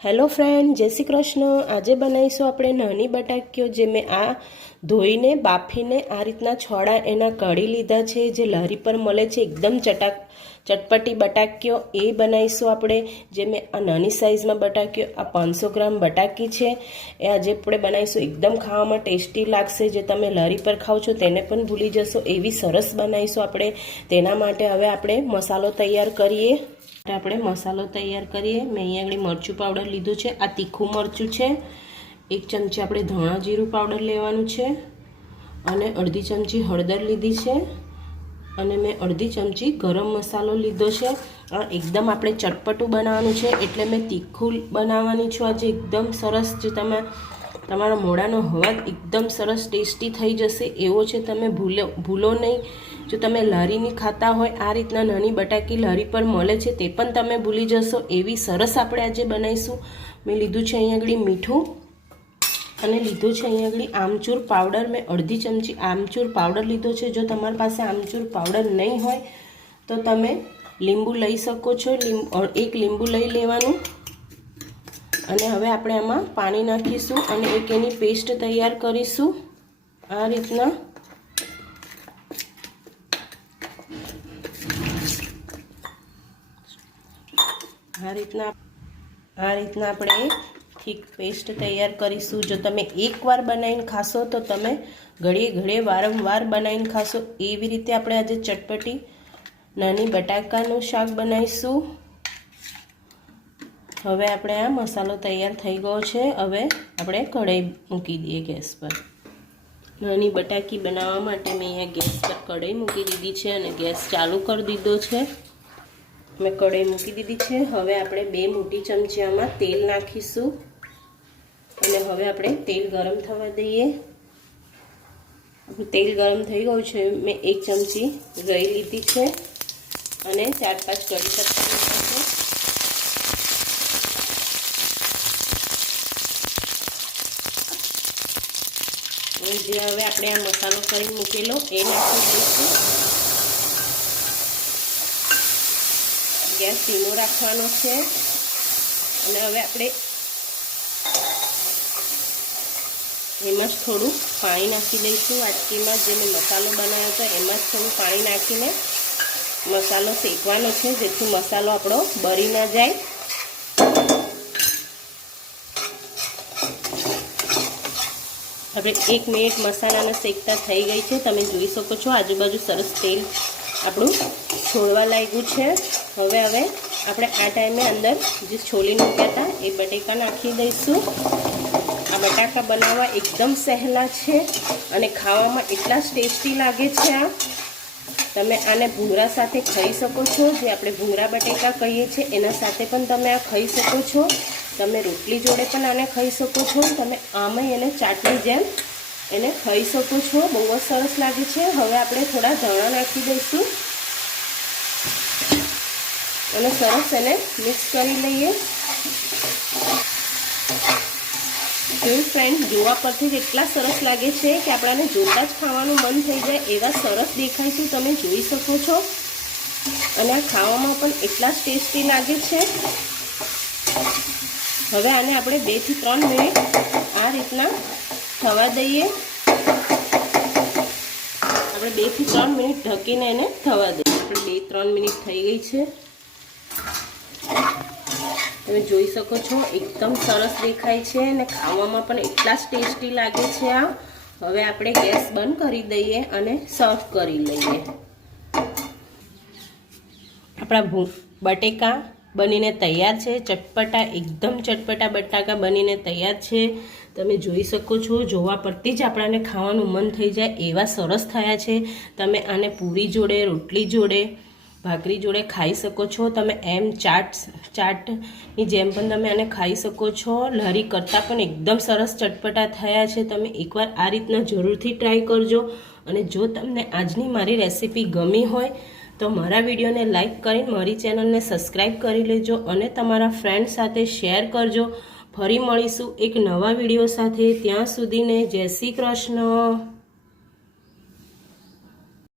Hello friend, जय श्री कृष्ण। आज बनाईशुं आपणे नानी बटाक्यो जे मैं आ धोईने बाफीने आ रीतना छोड़ा एना कढ़ी लीधा छे जे लहरी पर मळे छे एकदम चटपटी बटाक्यो ए बनाईशुं आपणे। जे मैं आ नानी साइज में बटाक्यो आ 500 ग्राम बटाकी छे ए आज आपणे बनाईशुं। एकदम खावामां टेस्टी लागशे। जे तमे लहरी पर खाओ छो तेने पण भूली जशो एवी सरस बनाईशुं आपणे। तेना माटे हवे आपणे मसालो तैयार करीए। આપણે મસાલો તૈયાર કરીએ। મેં અહીંયા આગળ મરચું પાવડર લીધું છે, આ તીખું મરચું છે। 1 ચમચી આપણે ધાણા જીરું પાવડર લેવાનું છે અને અડધી ચમચી હળદર લીધી છે અને મેં અડધી ચમચી ગરમ મસાલો લીધો છે। આ એકદમ આપણે ચટપટું બનાવવાનું છે એટલે મેં તીખું બનાવવાની છું આજે એકદમ સરસ। જે તમે તમારા મોઢાનો હવાજ એકદમ સરસ ટેસ્ટી થઈ જશે એવો છે। તમે ભૂલો નહીં। जो तमे लहरी नहीं खाता हो आ रीतना नानी बटाकी लहरी पर मळे छे ते पण तमे भूली जशो एवी सरस आपणे आजे बनाईशुं। मैं लीधुं छे अहींया आगळी मीठुं अने लीधुं छे अहींया आगळी आमचूर पाउडर। मैं अर्धी चमची आमचूर पाउडर लीधो छे। जो तमारी पासे आमचूर पाउडर नहीं होय तो तमे લીંબુ लई शको छो। 1 લીંબુ लई लेवानुं अने हवे आपणे आमां पाणी नाखीशुं अने एक एनी पेस्ट तैयार करीशुं। आ रीतना आ रीतना આપણે થીક પેસ્ટ તૈયાર કરીશું। જો તમે એકવાર બનાવીને ખાશો તો તમે ઘડીએ વારંવાર બનાવીને ખાશો એવી રીતે આપણે આજે ચટપટી નાની બટાકાનું શાક બનાવીશું। હવે આપણે આ મસાલો તૈયાર થઈ ગયો છે। હવે આપણે કઢાઈ મૂકી દઈએ ગેસ પર। નાની બટાકી બનાવવા માટે મેં અહીંયા ગેસ પર કઢાઈ મૂકી દીધી છે અને ગેસ ચાલુ કરી દીધો છે। मैं कढ़ाई मूकी दीधी है। हवे आपणे 2 मोटी चमची आमां तेल नाखीशुं अने हवे आपणे तेल गरम थवा दईए। तेल गरम थई गयुं छे। मैं 1 चमची राई लीधी है अने 4-5 कड़ी पत्ता लीधा छे। जे हवे आपणे आ मसालो करी मूकेलो ए नाखी दईशुं। गैस धीमो राखवानो छे अने हवे आपणे एमां ज थोडुं पाणी नाखी दईशुं। वाटकीमां जे मैं मसालो बनाव्यो हतो एमां ज थोडुं पाणी नाखीने मसालो शेकवानो छे जेथी मसालो आपणो बरी न जाय। आपणे 1 मिनिट मसालाने शेकता थई गई छे। तमे जोई शको छो आजूबाजू सरस तेल આપણું છોડવા લાગ્યું છે। હવે આપણે આ ટાઈમે અંદર જે છોલી મૂક્યા હતા એ બટેકા નાખી દઈશું। આ બટાકા બનાવવા એકદમ સહેલા છે અને ખાવામાં એટલા જ ટેસ્ટી લાગે છે। આ તમે આને ભૂંગળા સાથે ખાઈ શકો છો। જે આપણે ભૂંગળા બટેકા કહીએ છીએ એના સાથે પણ તમે આ ખાઈ શકો છો। તમે રોટલી જોડે પણ આને ખાઈ શકો છો। તમે આમાં એને ચાટની જેમ એને ખાઈ શકો છો। બહુ જ સરસ લાગે છે। હવે આપણે થોડા ધાણા નાખી દઈશું અને સરસ એને મિક્સ કરી લઈએ। જો ફ્રેન્ડ જોવા પરથી જ એટલા સરસ લાગે છે કે આપણાને જોતા જ ખાવાનું મન થઈ જાય એવા સરસ દેખાય છે। તમે જોઈ શકો છો અને આ ખાવામાં પણ એટલા જ ટેસ્ટી લાગે છે। હવે આને આપણે 2 થી 3 મિનિટ આ રીતના થવા દઈએ। આપણે 2 થી 3 મિનિટ ઢકીને એને થવા દઈએ। આપણે 2-3 મિનિટ થઈ ગઈ છે। તમે જોઈ શકો છો એકદમ સરસ દેખાય છે અને ખાવામાં પણ એટલા જ ટેસ્ટી લાગે છે આ। હવે આપણે ગેસ બંધ કરી દઈએ અને સર્વ કરી લઈએ। આપણા બટેકા બનીને તૈયાર છે। ચટપટા એકદમ ચટપટા બટાકા બનીને તૈયાર છે। તમે જોઈ શકો છો જોવા પરથી જ આપણાને ખાવાનું મન થઈ જાય એવા સરસ થયા છે। તમે આને પૂરી જોડે, રોટલી જોડે, ભાખરી જોડે ખાઈ શકો છો। તમે એમ ચાટની જેમ પણ તમે આને ખાઈ શકો છો। લહરી કરતાં પણ એકદમ સરસ ચટપટા થયા છે। તમે એકવાર આ રીતના જરૂરથી ટ્રાય કરજો અને જો તમને આજની મારી રેસીપી ગમી હોય તો મારા વિડીયોને લાઈક કરીને મારી ચેનલને સબસ્ક્રાઈબ કરી લેજો અને તમારા ફ્રેન્ડ સાથે શેર કરજો। ફરી મળીશું એક નવા વિડીયો સાથે। ત્યાં સુધીને જય શ્રી કૃષ્ણ।